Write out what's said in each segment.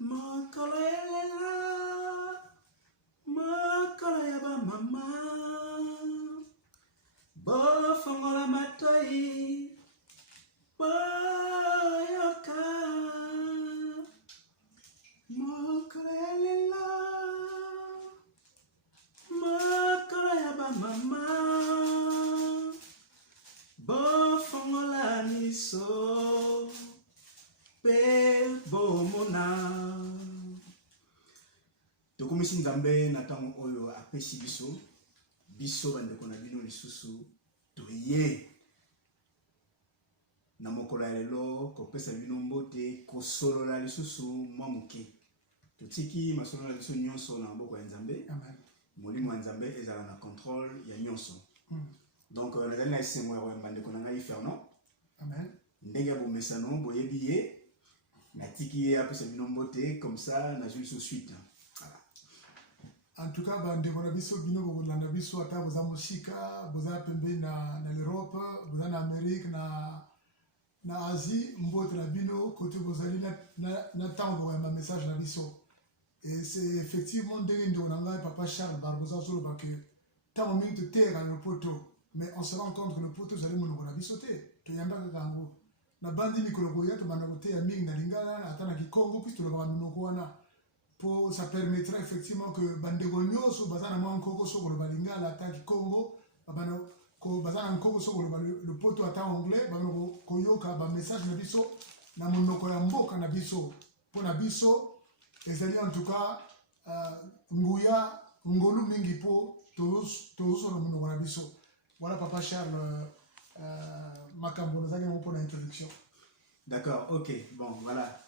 Mokolo elela, mokolo ya ba mama, bofongola matoi, boyoka. Mokolo elela, mokolo ya ba mama, bofongola miso, pe bomona. Tokomisi nzambe na tango oyo apesi biso bandeko na bino lisusu toye na mokolo ya lelo kopesa bino mbote kosolola lisusu mwa moke totiki masolo na biso nyonso na maboko ya nzambe. Amen. Molimo ya nzambe ezala na contrôle ya nyonso. Donc nazali na esengo ya bandeko na ngai Fernand. Amen. Ndenge bomesano boyebi ye natiki ye apesa bino mbote comme ça na juli sous suite. En tout cas, bandeko na biso bino bokolanda biso ata boza mosika, boza pembe na l'Europe, boza na Amérique, na Asie, mbote na bino côté bozali na tango ya ma message na biso. Et c'est effectivement ndenge ndo na ngai papa Charles Barbosa solo parce que tango mingi te terre le poteau, mais on se rend compte que le poteau zali monoko na biso te. To yamba kango. Na bandi mikolo boya to bana kote ya mingi na lingala ata na Kikongo puis to lo ba monoko wana. Pour ça permettra effectivement que bandeko nyonso bazana mwa nkoko soko le balingala ataki Congo babana ko bazana nkoko soko le poto ata anglais babana ko yoka ba message na biso na monoko ya mboka na biso pour na biso ezali en tout cas nguya ngolu mingi po tous na monoko na biso. Voilà papa Charles makambo nazaki pour l'introduction. D'accord, OK. Bon, voilà.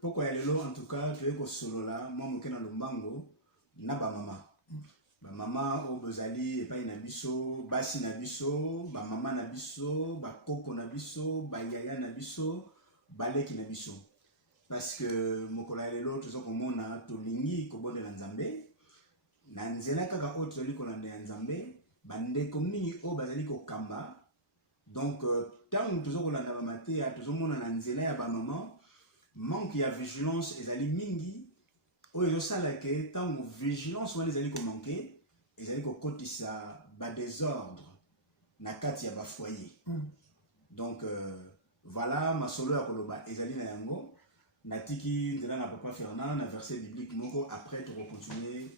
Pourquoi y aller en tout cas tu es ko solola moi moke na lombango na ba mama. Ba mama o bozali epai na biso, basi na biso, ba mama na biso, ba koko na biso, ba yaya na biso, baleki na biso. Parce que mokolo ya lelo tozo komona tolingi kobondela nzambe. Na nzela kaka o tozali kolanda ya nzambe, bandeko mingi o bazali kokamba. Donc tant tozo kolanda ba mateya tozo mona na nzela ya ba mama manque ya vigilance ezali mingi oyo sala ke tango vigilance wana ezali ko manquer ezali ko kotisa ba désordre na kati ya ba foyer. Donc voilà masolo ya koloba ezali na yango natiki ndela na papa Fernand na verset biblique moko après to continuer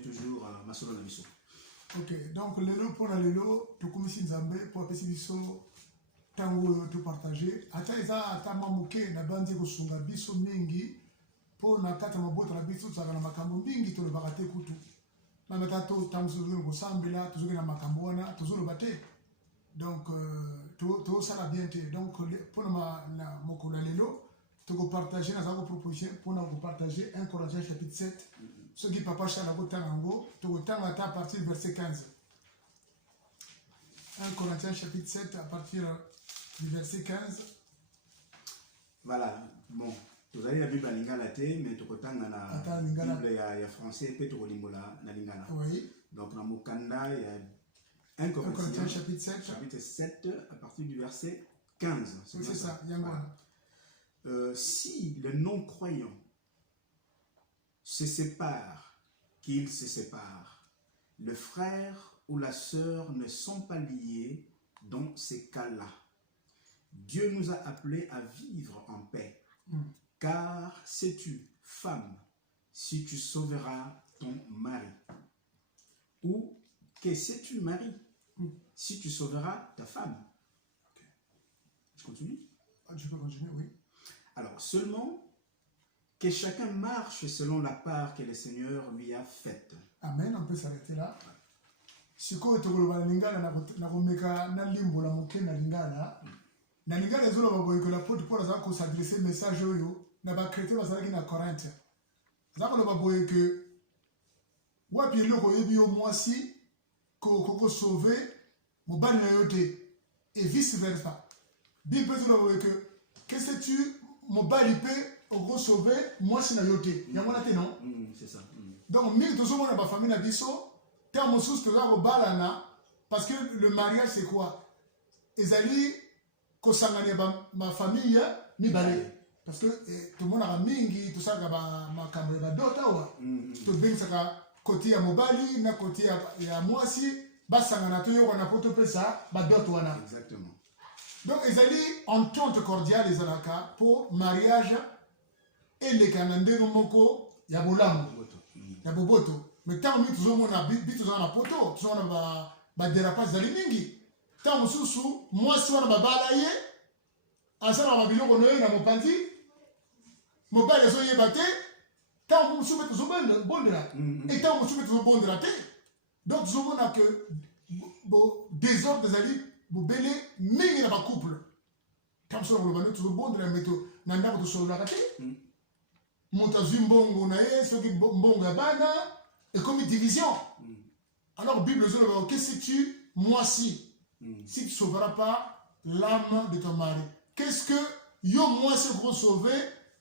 toujours masolo na biso. OK, donc lelo pour la lelo to komisi nzambe pour apesi biso tango to partager ata eza ata mamuke na bandi ko sunga biso mingi po na kata mabota na biso tsaka na makambo mingi to le bakate kutu na metato tango zo ko sambela to zo na makambo wana to zo le bate. Donc to sala bien te. Donc pour na mokolo lelo to ko partager na za ko proposition pour na ko partager 1 Corinthiens chapitre 7 ce qui papa Charles ko tango to ko tanga à partir du verset 15. 1 Corinthiens chapitre 7 à partir du verset 15. Voilà, bon, vous allez la Bible à lingala te, mais tu kotanga na Bible ya français pe tu kolimbola na lingala. Oui. Donc na mukanda il y a 1 Corinthiens chapitre 7 à partir du verset 15. Oui, c'est ça, voilà. Si le non-croyant se sépare, qu'il se sépare, le frère ou la sœur ne sont pas liés dans ces cas-là. Dieu nous a appelés à vivre en paix. Car sais-tu, femme, si tu sauveras ton mari? Ou que sais-tu, mari, si tu sauveras ta femme? Okay. Je continue? Tu peux continuer, oui. Alors, seulement que chacun marche selon la part que le Seigneur lui a faite. Amen, on peut s'arrêter là. Si tu as lingala na komeka na limbo la moke na lingala na lingala ezolo baboye que l'apôtre Paul a ko s'adresser message oyo na ba chrétien bazalaki na Corinthe. Zako lo baboye que wapi eloko yebi yo mwasi ko sauver mobali na yo te et vice versa. Bible ezolo baboye que sais-tu mobali pe ko sauver mwasi na yo te. Yango na te non? C'est ça. Donc mingi tozomona ba famille na biso tant sous balana parce que le mariage c'est quoi? Ezali kosangania ma famille mi balé. parce que tout le monde a mingi tout ça ma kambo ba dota wa to bien ça côté ya mobali na côté ya mwasi basangana to yo na poto pesa ba dota wana. Exactement. Donc ils allaient entente cordiale les alaka pour mariage et les canandé moko ya bolambo ya boboto. Mais tant que nous avons un poto, nous avons un dérapage de mingi. Tant que nous moi si on a balaye, ensemble on a biloko noye na mopandi, mobile zo yebate, tant que nous sommes tous bon de la. Et tant que nous sommes tous bon de la terre. Donc nous avons que désordre des alliés, vous belé mingi na ba couple. Tant que nous sommes tous bon de la méto, nanda ko so la kate. Monta zimbongo na ye, so ki mbongo ya bana. Et comme une division. Alors, la Bible dit, qu'est-ce que tu, moi si, si tu ne sauveras pas l'âme de ton mari? Qu'est-ce que, yo, moi si, pour sauver,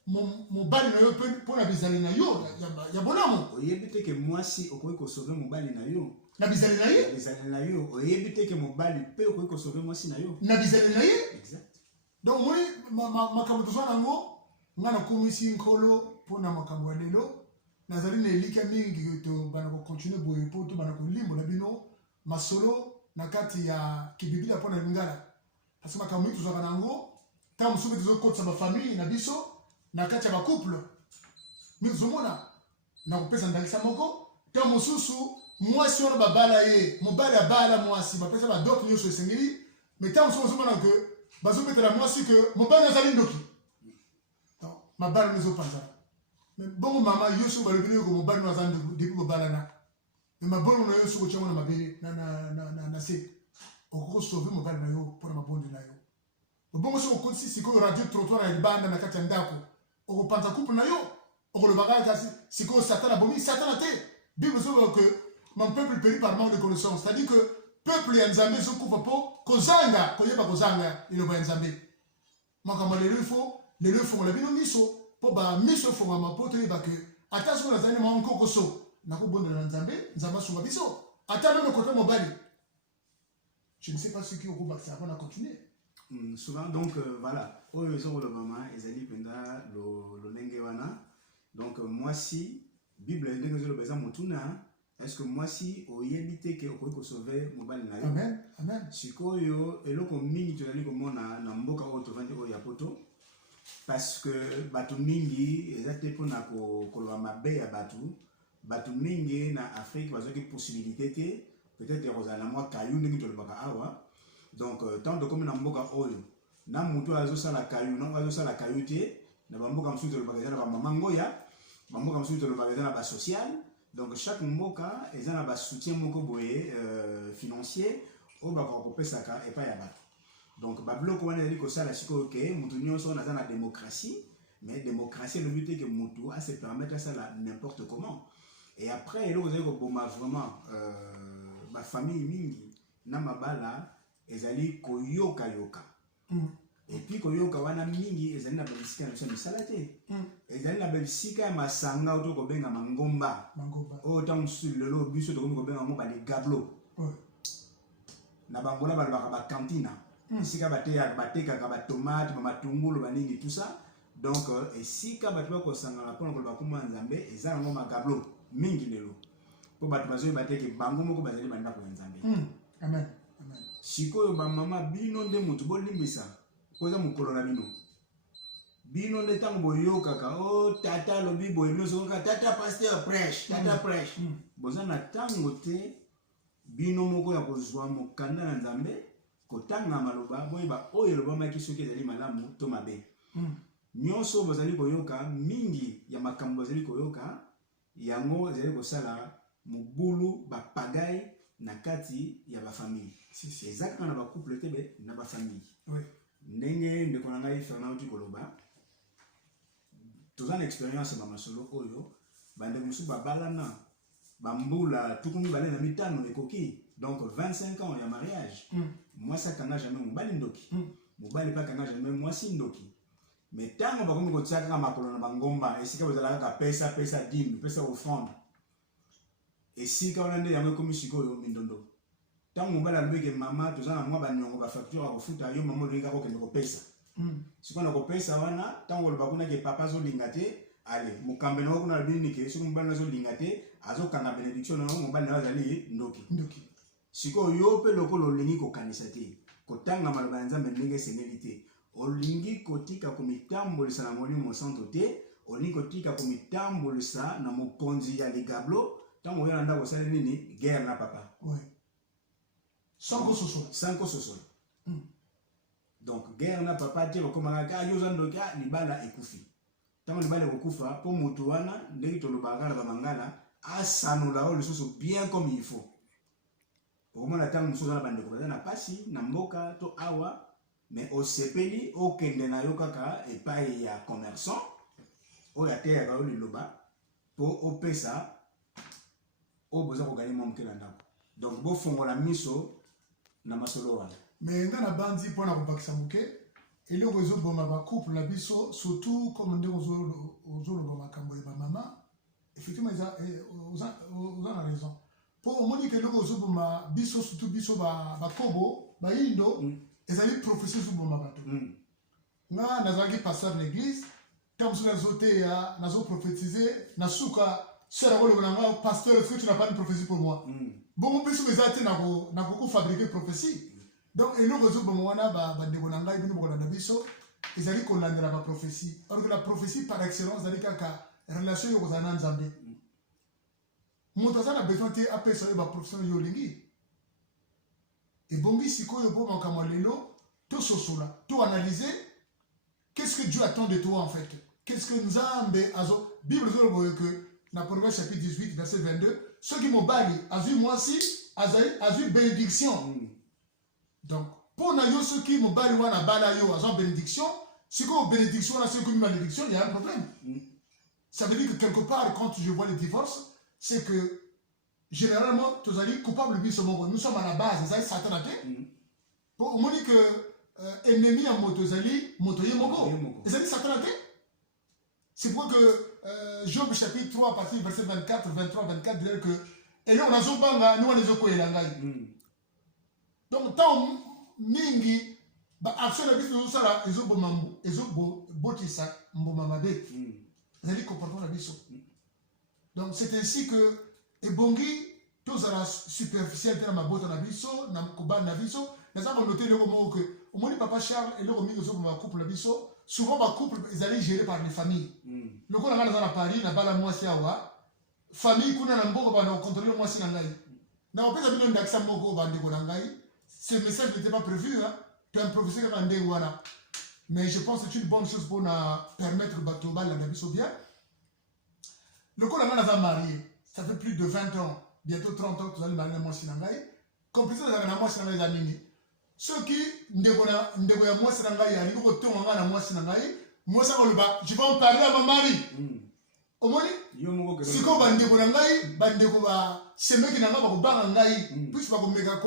mon bali na yo, pour la bizali na yo, il y a bon homme. Oye bite que moi si, au point que sauver mon bali na yo. Na bizali na yo? Na bizali na yo. Oye bite que mon bali peut, au point que sauver moi si na yo. Na bizali na yo? Exact. Donc, moi, ma kamotozo na ngo, nga na komisi nkolo, pour na makambo lelo. Nazali na elika mingi to bana ko continuer boye po to bana ko limbo na bino masolo na kati ya kibiblia pona lingala parce que makambo itu zaka nango tam subi to ko tsa ba famille na biso na kati ya ba couple mi zomona na ko pesa ndalisa moko tam mususu mwasi ona babala ye mobali abala mwasi ba pesa ba dot nyoso esengeli mais tam mususu zomona que bazo metela mwasi que mobali azali ndoki donc mabala nezo panza. Bon maman yosu balobile ko mobali na zande depuis ko balana mais mabolo na yosu ko chamo na mabele na se okoko sauver mobali na yo pour mabonde na yo bon so ko si ko radio trottoir na banda na kati ndako oko panza couple na yo oko le bagage kasi siko satana bomi satana te bible so que mon peuple périt par manque de connaissance, c'est-à-dire que peuple ya nzambe so ko papo ko zanga ko yeba ko zanga ilo ba nzambe makama le fo la bino miso pour ba miso fo ma poto yeba que attention na zani ma nkoko so na ko bonde na nzambe nzamba so biso ata même côté mobali. Je ne sais pas ce qui au ça va continuer. Souvent donc voilà, oyo zo le maman ezali penda lo lenge wana. Donc moi si Bible ndenge zo le beza mutuna, est-ce que moi si oyebite ke okoki sauver mobali na yo? Amen. Amen. Sikoyo eloko mingi tozali komona na mboka oyo tovandi oyo ya poto. Parce que batu mingi ezate pona koloba mabe ya batu mingi na Afrique bazaki possibilité te peut-être kozala na mwa kayu ndenge tolobaka awa. Donc tant de comme na mboka oyo na mutu azosala kayu na azosala kayu te na bamboka msutu tolobaka ezala ba mama ngoya bamboka msutu tolobaka ezala ba social. Donc chaque mboka ezala ba soutien moko boye financier o baka kopesaka epa ya batu. Donc babloko wana ezali kosala sikoyo ke mutu nyonso naza na démocratie, mais démocratie le but est que mutu a se permettre ça n'importe comment. Et après eloko ezali koboma vraiment ba famille mingi na mabala ezali koyoka yoka. Et puis koyoka wana mingi ezali na babisika na misala te. Ezali na babisika ya masanga oto kobenga mangomba. O tango sur lelo biso to kobenga mo ba les gablo. Na bangola balobaka ba cantina. Sika bateka ba tomate, ba matungulu ba nini tout ça. Donc esika batu ba kosanga na pona koloba kuma nzambe ezala ngo magablo mingi lelo. Po batu bazoyi bateke bango moko bazali banda ko nzambe. Amen. Amen. Sikoyo ba mama bino nde mutu bolimbisa koza mukolo na bino. Bino nde tango boyokaka o tata lobi boye bino soka tata pasteur prêche, tata prêche. Boza na tango te bino moko ya kozwa mokanda na nzambe kotanga maloba boyeba oyo loba maki soki ezali malamu to mabe. Nyonso bozali koyoka mingi ya makambo bozali koyoka yango ezali kosala mobulu bapagai na kati ya ba famille. Ezaka na ba couple tebe na ba famille. Oui. Ndenge ndeko na ngai Fernand Tikoloba tozana expérience mama solo oyo bande musu babalana bambula tukungi bale na mitano ekoki. Donc 25 ans ya mariage. Moi ça kanga jamais mobali ndoki. Mobali pa kanga jamais moi si ndoki. Mais tango bakomi ko tsaka makolo na bangomba esika bazala ka pesa dîme, pesa offrande. Esika wana nde yango komi sikoyo mindondo. Tango mobali alobeke mama tozana mwa banyongo ba facture ya kofuta yo mama olinga ko kende ko pesa. sikoyo na kopesa wana ntango oloba kuna ke papa azolinga te ale mokambe nango kuna lobi nini ke soki mobali na azolinga te azokanga bénédiction na yango mobali na azali ndoki sikoyo yo mpe lokolo olingi kokanisa te kotanga maloba ya nzambe ndenge esengeli te olingi kotika komitambolisa na molimo santo te olingi kotika komitambolisa na mokonzi ya ligablo ntango oyo na ndako osali nini guerre na papa sans kososola donc guerre na papa te bakomaka kaka yo oza ndoki libala ekufi ntango libala ekokufa mpo motu wana ndenge tolobaka na bamangala asanola oyo lisusu bien comme il faut okomona ntango mosusu oza na bandeko baza na pasi na mboka to awa mais osepeli okende na yo kaka epai ya commerçant oyo ateyaka yo liloba mpo opesa oyo boza kogani mwa moke na ndako donc bofongola miso na masolo wana mais nga na bandi mpona kopakisa moke eloko ezoboma bacouple na biso surtout comme ndenge ozoloba makambo ya bamama effectivement oza na raison mpo omoni ke eloko ezoboma biso surtout biso bakobo bayindo ezali prophétie ezoboma bato nga nazalaki pasteur na église ntango mosusu nazoteya nazoprophétise na suka sœur akoloba na nga pasteur est-ce que tu n'as pas une prophétie pour moi bongo biso eza te nakofabriquer prophétie donc eloko ezoboma wana bandeko na ngai bino bokolanda biso ezali kolandela baprophétie alors que la prophétie par excellence ezali kaka relation oyo kozala na nzambe moto aza na besoin te apesa oyo baprofession oyo olingi ebongi sikoyo mpo makambo lelo tososola toanalyse qu'est-ce que Dieu attend de toi en fait qu'est-ce que nzambe azo bible ezoloboye que na Proverbe chapitre 18 verset 22 soki mobali azwi mwasi azwi bénédiction donc pour na yo soki mobali wana bala yo azwa bénédiction sikoyo bénédiction wana soki malédiction il y a un problème ça veut dire que quelque part quand je vois les divorces c'est que généralement tozali coupable biso moko nous sommes à la base ezali satana te po omoni que ennemi ya moto ezali moto ye moko ezali satana te c'est pour que Job chapitre 3 partie verset 24 23 24 dit que eloko nazobanga ni wana ezokoyela ngai donc tant mingi baaction na biso ezosala ezobotisa mboma mabe ezali comportement na biso donc c'est ainsi que ebongi tozala superficiel te na mabota na biso na kobana na biso naza konote eloko moko ke omoni papa Charles eloko mingi ezoboma couple na biso souvent bacouple ezali géré par les familles lokola nga naza na Paris na bala mwasi awa famille kuna na mboka bana kocontrôler mwasi na ngai na kopesa bino ndakisa moko bandeko na ngai ce message n'était pas prévu tu as improvisé kaka ndenge wana mais je pense que c'est une bonne chose pour permettre bato balanda biso bien lokola nga naza marié ça fait plus de 20 ans bientôt 30 ans tozali marié na mwasi na ngai complicité ezalaka na mwasi na ngai eza mingi soki ndeko ya mwasi na ngai alingi kotonga ngai na mwasi na ngai mwasi akoloba je vais en parler à ma mari omoni sikoyo bandeko na ngai bandeko basemeki na ngai bakobanga ngai puisque bakomeka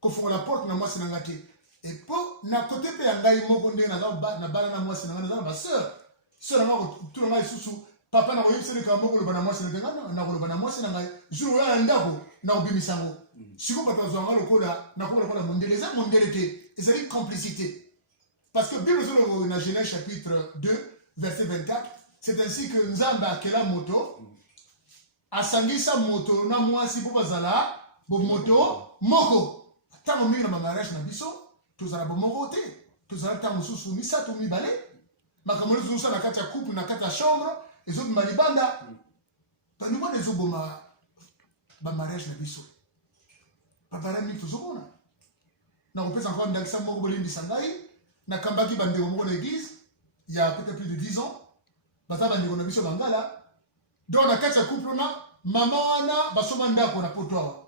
kofongola porte na mwasi na ngai te epo na kote mpe ya ngai moko ndenge naza na bana na mwasi na ngai naza na baseur seur na ngai kotuna ngai lisusu papa na koyebiseleka moko koloba na mwasi na ngai nakoloba na mwasi na ngai jour oyo na ndako nakobimisa yango sikoyo bato bazwanga lokola nakoba lokola mondele eza mondele te ezali complicité parce que bible ezoloba na Genèse chapitre 2 verset 24 c'est ainsi que nzambe akela moto asangisa moto na mwasi mpo bazala bomoto moko ntango mingi na bamariage na biso tozala bomoko te tozala ntango mosusu misato mibale makambo nyonso ezosala na kati ya couple na kati ya chambre ezobima libanda bandeko wana ezoboma bamariage na biso babara mingi tozomona nakopesa encore ndakisa moko bolimbisa ngai nakambaki bandeko moko na église ya peut-être plus de 10 ans baza bandeko na biso bangala donc na kati ya couple wana mama wana basomba ndako na poto awa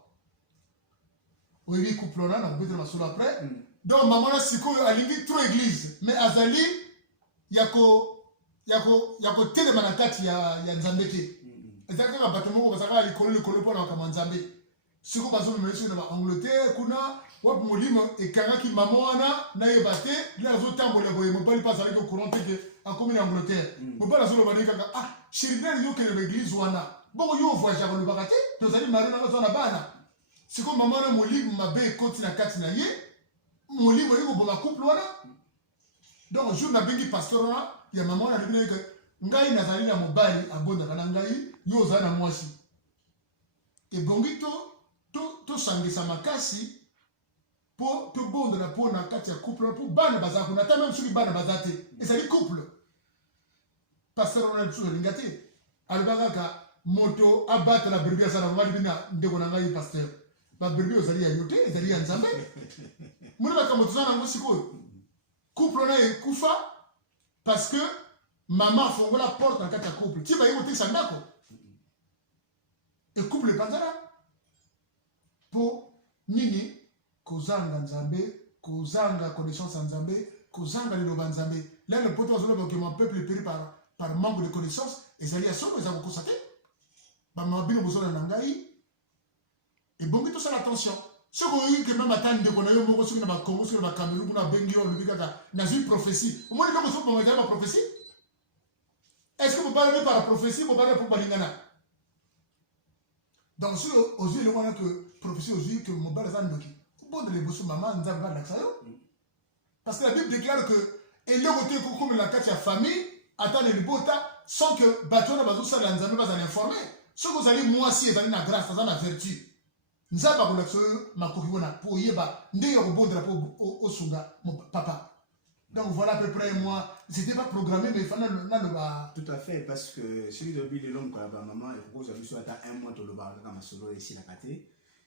oyebi couple wana nakobetela masolo après donc mama wana sikoyo alingi trop église mais azali ya kotelema na kati ya nzambe te ezalaki kaka bato moko bazalaka likolo mpona makambo ya nzambe sikoyo bazomema biso na baangleterre kuna wapi molimo ekangaki mama wana nayeba te nde azotambola boye mobali mpe azalaki ocourant te ke akomi na angleterre mobali azoloba nde kaka shiribere yokende baeglise wana bongo yo voyage akolobaka te tozali mari nanga toza na bana sikoyo mama wana molimo mabe ekoti na kati na ye molimo eye koboma couple wana Donc jour na bengi pasteur na ya maman na libina que ngai nazali na mobali abonda kana ngai yo za na mwasi. Et bongi to sangisa makasi po to bonda na po na kati ya couple po bana bazako na ta même soki bana bazate. Et ça dit couple. Pasteur na biso lingate. Alibaka ka moto abata la brebis sana mali bina ndeko na ngai pasteur. Ba brebis ozali ya yote, ezali ya nzambe. Muna ka moto sana ngo sikoyo. Couple na ekufa parce que maman fongola la porte en kati ya couple. Ti ba yiko tekisa ndako. Et couple panzana po nini kozanga nzambe, kozanga connaissance en nzambe, kozanga liloba nzambe. Là le poteau azolo que mon peuple périt par manque de connaissance, ezali ya solo ezako kosate. Ba mabino bozona na ngai. Et bongi to ça attention. Ce qu'on dit que même attendre de qu'on a eu mon sur le Congo, sur le Cameroun, on a bengi on lui dit dans une prophétie. Au moins les gens sont pour la prophétie. Est-ce que vous parlez par la prophétie, vous parlez pour Balingana? Donc si aux yeux le monde que prophétie aux yeux que mon bal est ndoki. Bon de les bosser maman nzamba ba daksayo. Parce que la Bible déclare que et le côté comme la carte famille attend les bota sans que batona bazo ça la nzamba ba informer. Ce que vous allez moi si vous allez na grâce, ça na vertu. Nzaba kuna tso makoki bona po yeba ndeyo kobondela po osunga mon papa. Donc voilà à peu près moi, c'était pas programmé mais fana na ba tout à fait parce que celui de Bill l'homme quoi ba maman et pourquoi ça soit à un mois to le ba kama solo ici la kate.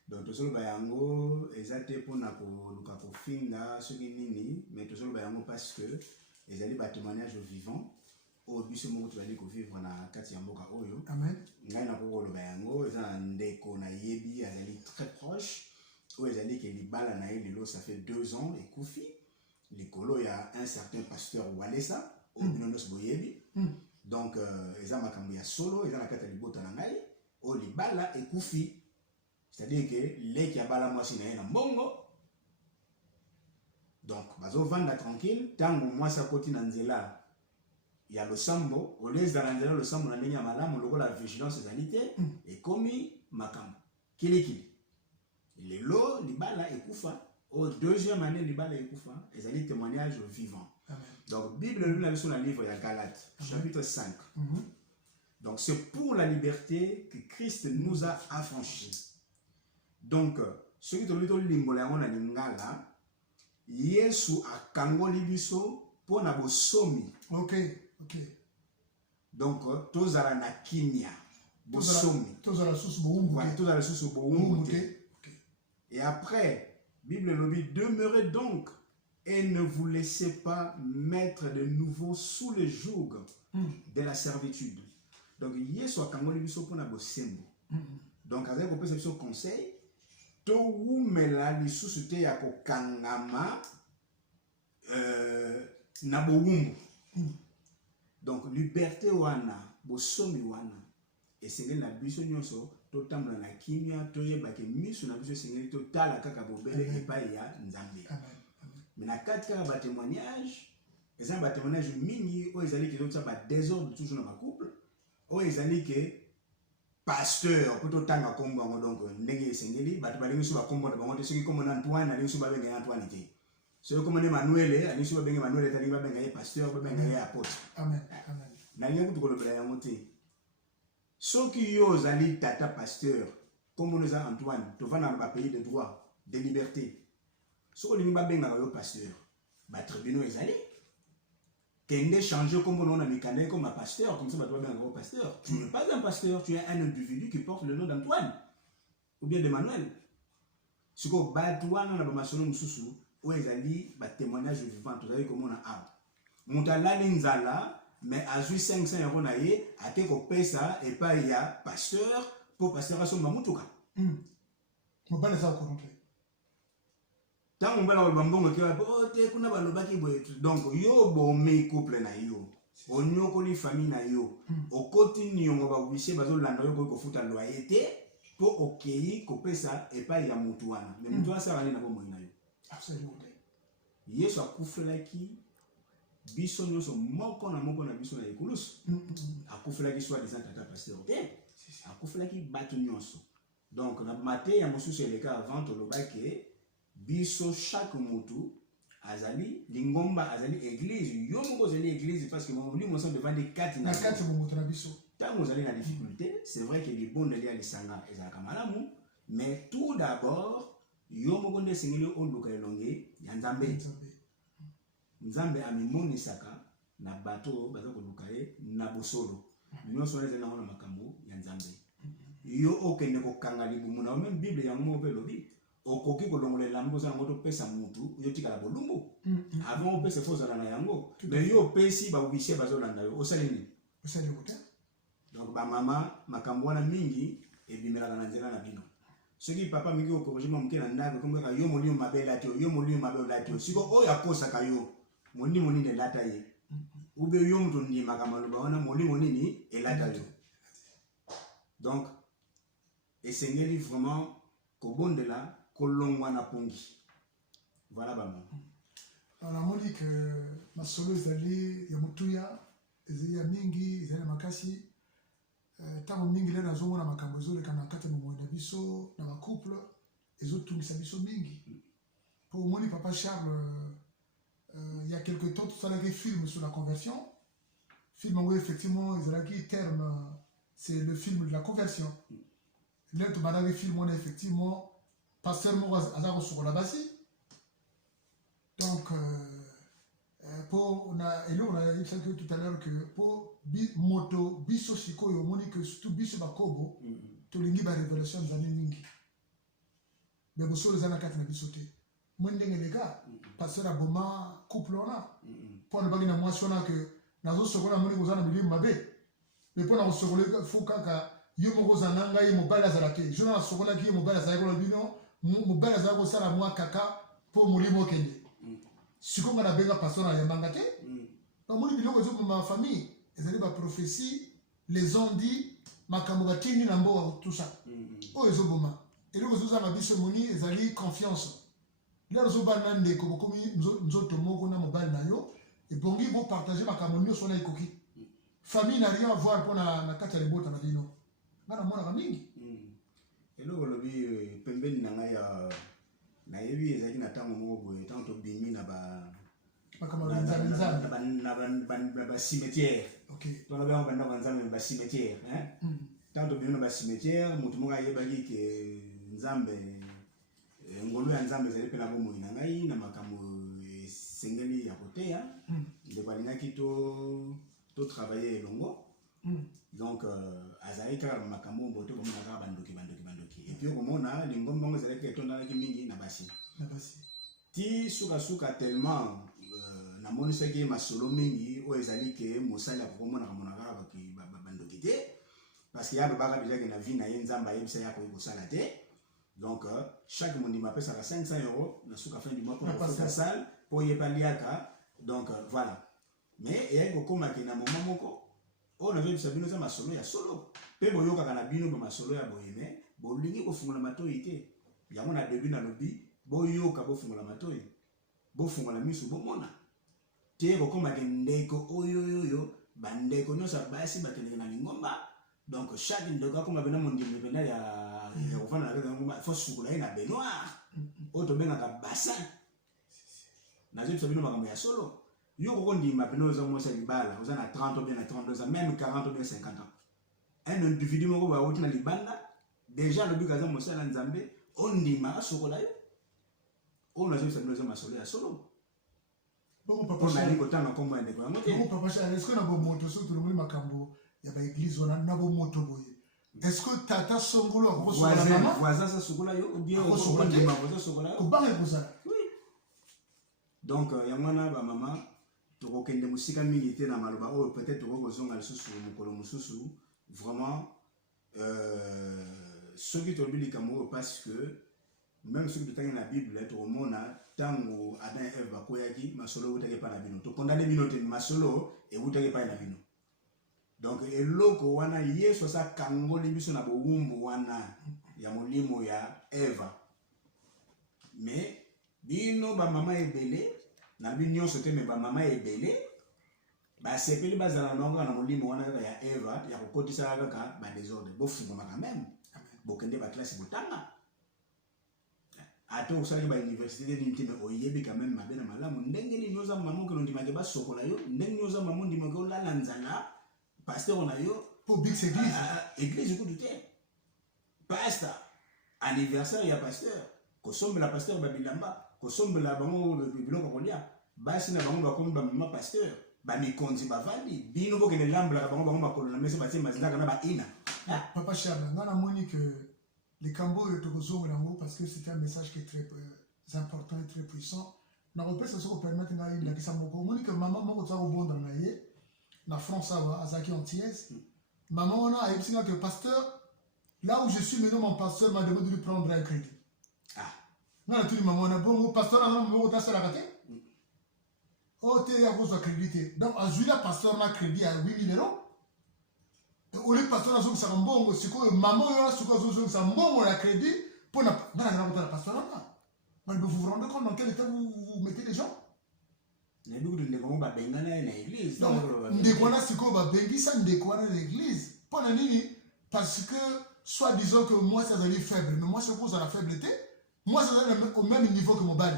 Donc to solo ba yango ezate pona ko luka ko finga ce nini mais to solo ba yango parce que les allés ba témoignage vivant au biso moko to allé ko vivre na kati ya mboka oyo. Amen. Ngai na ko lo ba yango eza ndeko na yebi azali très proche ou ezali ke libala na lelo ça fait 2 ans et Koufi likolo il y a un certain pasteur Walesa au binonos boyebi. Donc eza makambo ya solo eza na kati ya libota na ngai au libala et Koufi. C'est-à-dire que les qui a bala moi si na mbongo. Donc bazo vanda tranquille tango moi sa koti na nzela. Il y a le sambo, au lieu de le sambo, on a malamu, la vigilance égalité, et commis makam. Kili. Les lots, les balles et koufa. Au deuxième année, les balles et koufa, ils allaient témoignage vivant. Donc, Bible, nous l'avons sur le livre de Galates, chapitre 5. Donc, c'est pour la liberté que Christ nous a affranchis. Donc, ceux qui ont lu le livre de Lingala, Yesu a kangoli biso pour na bosomi. Ok. Donc, tous à la kimia, bosomi. Tous à la source boumou. Tous à la source boumou. Et après, Bible nous dit demeurez donc et ne vous laissez pas mettre de nouveau sous le joug de la servitude. Donc, Yesu a kangoli biso pour na bosembo. Donc, avec vous pouvez ce conseil, to wumela li susute ya ko kangama na boumbu. Donc, liberté wana, bosomi wana, et c'est la biso nyonso, totamla na kimia, toyeba ke misu na biso sengeli totala kaka bobele et pas ya nzambe. Mais na quatre cas ba témoignage, et un témoignage mingi, o ezali ke totsa ba désordre toujours dans ma couple, o ezali ke pasteur, plutôt tanga kombo donc ndenge sengeli, ba balingi so ba kombo na bango te soki kombo na Antoine, na lingi so ba benga Antoine te. Celui comme Emmanuel, ali so benga Emmanuel tali ba benga pasteur, ba benga apôtre. Amen. Na lingi ko lobela yango te. Soki yo zali tata pasteur, comme nous a Antoine, to va na ba pays de droit, de liberté. Soko lingi ba benga yo pasteur, ba tribunaux ezali. Kende changer comme on a mécané comme un pasteur, comme ça ba benga yo pasteur. Tu n'es pas un pasteur, tu es un individu qui porte le nom d'Antoine ou bien d'Emmanuel. Soko ba douana na ba masono mususu. Où ezali ba témoignage vivant to zali comme on a a montala linzala mais à 500 € na ye a te ko pesa et pas il y a pasteur pour pasteur aso mamutuka mo bala za ko rompre tant on bala ba mbongo ke ba te kuna ba lobaki boye donc yo bo me couple na yo onyoko ni famille na yo okoti nyongo ba wise bazo landa yo ko futa loyer te pour okei ko pesa et pas il y a mutuana mais mutuana ça va na bombo na yo. Absolument. Yesu akufelaki biso nyonso moko na biso na ekulusu. Akufelaki soit des tata pasteur. Akufelaki bato nyonso. Donc na maté ya mosusu eleka avant to lobaki biso chaque mutu azali lingomba azali église yo moko azali église parce que mon limo sont devant des quatre na kati momoto na biso tant vous allez la difficulté c'est vrai que les bons de les sanga ezalaka malamu mais tout d'abord yo moko nde sengeli oluka elonge ya nzambe nzambe amimonisaka na bato baza koluka ye na bosolo nyonso wana ezali nango na makambo ya nzambe yo okende kokanga libumu na même bible yango moko mpe elobi okoki kolongolela yango ozala yango topesa mutu yo tikala bolumbu avant opesa fo ozala na yango mais yo opesi baobisie bazolanda yo osali nini donc bamama makambo wana mingi ebimelaka na nzela na bino soki papa mingi okorigema moke na ndako kombeka yo molimo mabe elati yo molimo mabe olati yo siko oyo akosaka yo molimo nini elata ye ube yo moto ndimaka maloba wana molimo nini elata yo donc esengeli vraiment kobondela kolongwa na pongi voilà bamama namoni ke masolo ezali ya motuya ezali ya mingi ezali ya makasi ntango mingi lelo nazomona makambo ezoleka na kati ya bomoi na biso na bacouple ezotungisa biso mingi mpo omoni papa Charles il y a quelque temps tosalaki film sur la conversion film yango effectivement ezalaki terme c'est le film de la conversion lelo tobandaki film wana effectivement pasteur moko aza kosokola basi donc pour na eloko na yebisaki tout à l'heure que pour moto biso sikoyo omoni que surtout biso bakobo tolingi barévélation nzambe mingi mais bosolo eza na kati na biso te moi ndenge eleka pasteur aboma couple wana mpo alobaki na mwasi wana ke nazosokola moni koza na milimo mabe mais mpo na kosokola fo kaka yo moko oza na ngai mobali azala te jona nasokolaki ye mobali azalaki kola bino mobali azalaki kosala mwa kaka mpo molimo okende sikoyo nga nabenga pasteur na yambanga te bamoni biloko ezoboma ma famille ezali baprophétie les ont dit makambo batindi na mboka kotusa oyo ezoboma eloko ezozanga biso moni ezali confiance lelo ozobala na ndeko bokomi nzoto moko na mobali na yo ebongi bopartage makambo nyonso wana ekoki famille na rien à voir mpo na kati ya libota na bino nga namonaka mingi eloko olobi pembeni na ngai nayebi ezalaki na ntango moko boye ntango tobimi na bacimetière tolobi yango bandako ya nzambe bacimetière ntango tobimi na bacimetière motu moko ayebaki ke nzambe ngolo ya nzambe ezali mpe na bomoi na ngai na makambo esengeli ya koteya ndeko alingaki totravaille elongo donc azalaki kaka makambo mbo te komona kaka bandoki epuis okomona lingomba yango ezalaki etondalaki mingi na basi ti sukasuka tellement namonisaki masolo mingi oyo ezali ke mosali akokomonaka monaka bandoki te parce que yalobaka déjà ke na vie na ye nzambe ayebisa ye akoki kosala te donc chaque mondima apesaka 500 € na suka fin du mois pour kofuta sale mpo ye paliaka donc voilà mais eyaki kokomaki na moment moko oyo nazoyebisa bino eza masolo ya solo mpe boyokaka na bino bamasolo ya boyeme bolingi kofungola matoi te yango na début nalobi boyoka bofungola matoi bofungola miso bomona te kokomaki ndeko oyoyoyo bandeko nyonso basi bakendeke na lingomba donc chaque ndeko akoma pena mondimi pena ya kofanda na kati ya ngomba fo sukola ye na baignoire oyo tobengaka bassin nazoyebisa bino makambo ya solo yo kokondima pena oza mwasi ya libala oza na 30 ou bien na 32 ans même 40 ou bien 50 ans un individu moko bauti na libanda déjà lobi kaza mosala na nzambe ondima asokola yo oyo nazoyebisa bino eza masolo ya solo mpona kotanga nkombo ya ndeko yango te papa Charles est-ce que na bomoto soki tolongoli makambo ya baeglise wana na bomoto boye est-ce que tata songolo akokosokola mama voisin sa sokola yo ou bien okondima voisin sokola yo kobanga ekozala donc yango wana bamama tokokende mosika mingi te na maloba oyo peut-être tokokozonga lisusu mokolo mosusu vraiment soki tolobi likambo oyo parce que même soki totangi na bible tokomona ntango adam et eve bakoyaki masolo ewutaki epai na bino tokondane bino te masolo ewutaki epai na bino donc eloko wana yesu asakangoli biso na bowumbu wana ya molimo ya eva mais bino bamama ebele na bino nyonso te me bamama ebele basepeli bazala nango kaka na molimo wana kaka ya eva ya kokotisa kaka badésordre bofungwamaka meme bokende baklase botanga ate osali ba université ni ntima oyebi quand même mabe na malamu ndenge ni nyoza maman que ndimake ba sokola yo ndenge nyoza maman ndimake olala nzala pasteur on a yo pour big église église ko douter pasteur anniversaire ya pasteur ko sombela pasteur babilamba ko sombela bango le biloko kolia basi na bango bakomi ba mama pasteur ba mikonzi bavandi bino bokende lambla bango makolo na mesa batie mazinaka na ba ina papa Charles ngana moni que les Cambo et Togozo parce que c'était un message qui est très important et très puissant. Na repère ce qu'on permet de gagner la question moko. Moni que maman moko tsa bon dans na ye na France à Azaki Antilles. Maman on a dit que pasteur là où je suis maintenant mon pasteur m'a demandé de lui prendre un crédit. Ah. Na tout maman on a bon pasteur na moko ta sala kate. Oh te ya cause crédit. Donc à Julia pasteur na crédit à 8 000 €. Au lieu de pasteur à ça mbongo siko maman yo siko ça mbongo la crédit pour na la pasteur là. Mais vous vous rendez compte dans quel état vous mettez les gens? Na biku de ngomba ba bengana na église. Donc ndekwana siko ba bengisa ndekwana na l'église. Pour na nini? Parce que soit disons que moi ça allait faible, mais moi je pose à la faibleté, moi ça allait au même niveau que mon bali.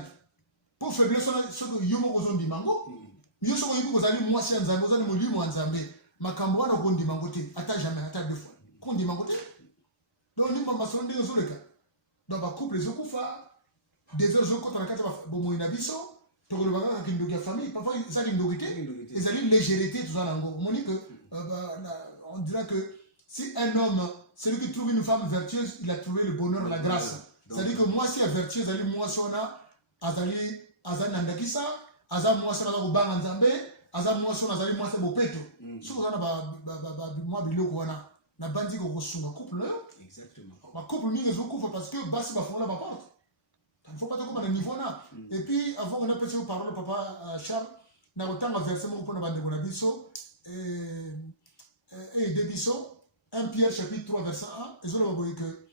Pour faiblesse ce que yo mo kozombi mango. Yo so ko yibu kozali moi si nzambe kozali mo limo nzambe. Makambo wana kondi mangote ata jamais ata deux fois kondi mangote donc ni mama sonde zo leka donc ba couple zo kufa des heures zo ko tana kata bo mo ina biso to ko banga kindoki ya famille parfois ça kindokité ils allaient légèreté tout ça nango moni que on dirait que si un homme celui qui trouve une femme vertueuse il a trouvé le bonheur la grâce c'est à dire que moi si est vertueuse ali moi sona azali azanandakisa azam moi sona ko banga nzambe aza mwasi na zali mwasi bopeto soko zana ba mwa biloko wana na bandi ko kosunga couple exactement ba couple mingi zo kufa parce que basi ba fonda ba porte il faut pas te comme niveau na et puis avant on a peut être parole papa Charles na otanga verset mo pour na bande na biso et de biso 1 Pierre chapitre 3 verset 1 et zo le voyez que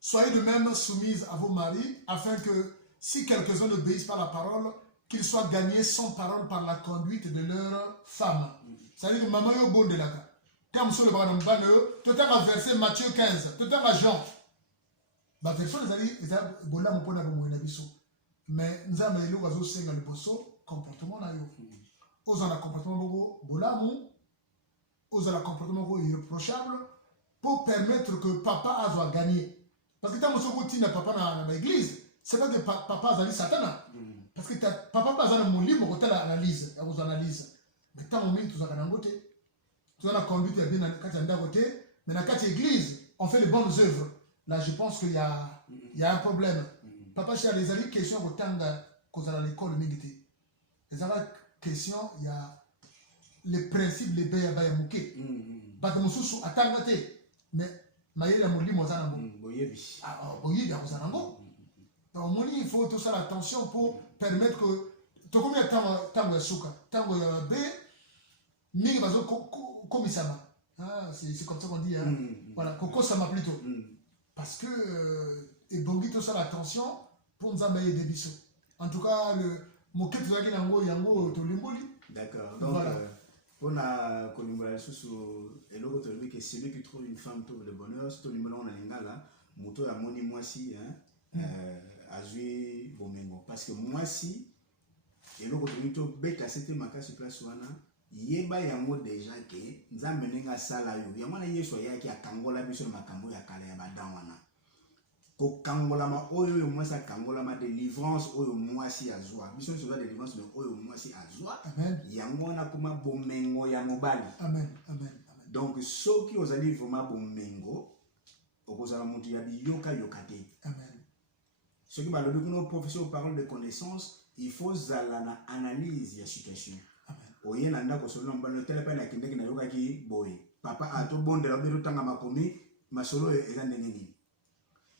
soyez de même soumises à vos maris afin que si quelques-uns obéissent pas la parole qu'ils soient gagnés sans parole par la conduite de leur femme. C'est-à-dire que maman yo bon de la gars. Comme sur le bras de m'bano, tout à verset Matthieu 15, tout à Jean. Bah verset les ali, ils a bola mon pona bon biso. Mais nous avons eu l'occasion de le bosso comportement na yo. Aux en comportement bogo bola mon, aux en comportement bogo irréprochable pour permettre que papa a soit gagné. Parce que tant que ce n'a papa dans l'église, c'est pas que papa a dit satana. Parce que papa pas dans mon livre côté l'analyse à vos analyses mais tant au moins tout ça dans côté tout ça la conduite est bien dans côté mais dans quatre églises on fait les bonnes œuvres là je pense qu'il y a un problème papa chez les amis question au temps que à l'école militaire les amis question il y a les principes les baya baya muke pas que mususu atangate mais maïla mon livre ça na boyebi ah boyebi à ça na donc mon il faut tout ça l'attention pour permettre que to combien tango ya suka tango ya be mingi bazo komisama c'est comme ça qu'on dit hein voilà kokosama plutôt parce que et bongi tout ça l'attention pour nous amener des biso en tout cas le moket zaki nango yango to limboli d'accord donc voilà. On a connu sous eloko to que celui qui trouve une femme trouve le bonheur c'est to limbolo na lingala moto ya moni mwasi hein azui bomengo parce que moi si et le retour bête à cette makasi place wana yeba yango déjà que nzambe nenga sala yo yango na yeso yaki akangola biso na makambo ya kala ya badan wana ko kangola ma oyo moi sa kangola ma délivrance oyo moi si azwa biso so délivrance mais oyo moi si azwa yango na kuma bomengo ya mobali amen amen donc soki ozali vraiment bomengo okozala mutu ya biyoka yokate amen. Ce qui va le dire professeur parole de connaissance, il faut zalana analyse la situation. Oye nanda ko solo mbano telepa na kindeki na yoka ki boy. Papa a to bonde la biro tanga makomi masolo eza ndengeni.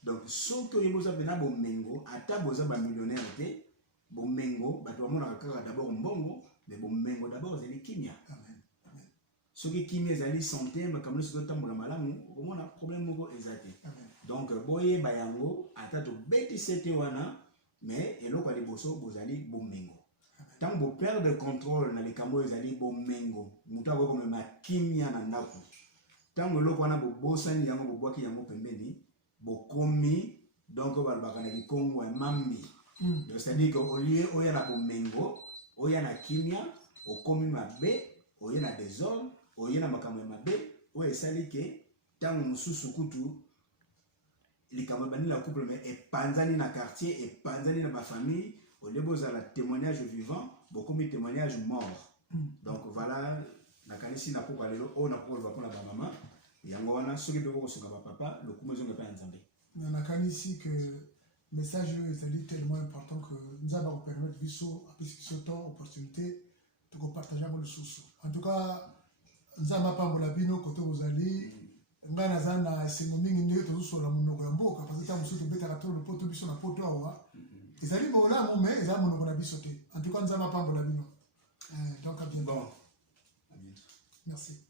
Donc so to yeboza bena bomengo ata boza ba millionnaire te bomengo bato mona kaka d'abord mbongo mais bomengo d'abord c'est kimia. Amen. Amen. Ce qui kimia ezali santé mais comme le tambola malamu on a problème moko ezate. Amen. Donc boye bayango atato beti sete wana mais eloko ali boso bozali bomengo tant bo perdre contrôle na likambo ezali bomengo mutu ako comme makimia na ndako tant eloko wana bobosani yango bobwaki yango pembeni bokomi donc balobaka na Kikongo mambi. C'est-à-dire qu'au lieu où il y a la bomengo, où il y a la kimia, au komi mabe, où il y a la désordre, où il y a la makamwe mabe, où il y a que tant mususu kutu les kamabani la couple mais et panzani na quartier et panzani na ma famille, au lieu de la témoignage vivant, beaucoup de témoignages morts. Donc voilà, la kanisi na pourquoi lelo, on a pour le pour la maman, et en gros ceux qui doivent se papa, le coup maison n'est pas ensemble. La kanisi que message est tellement important que nous allons permettre viso à plus de temps opportunité de partager avec le sous. En tout cas, nous allons pas la bino côté aux alliés. Ngana zana singo mingi ndio tozusola munoko ya mboka parce que ta musutu beta katolo le poto biso na poto awa. Ezali bola mo mais ezali monoko na biso te. En tout cas, nous allons pas la bino. Donc à bientôt. Bon. Merci.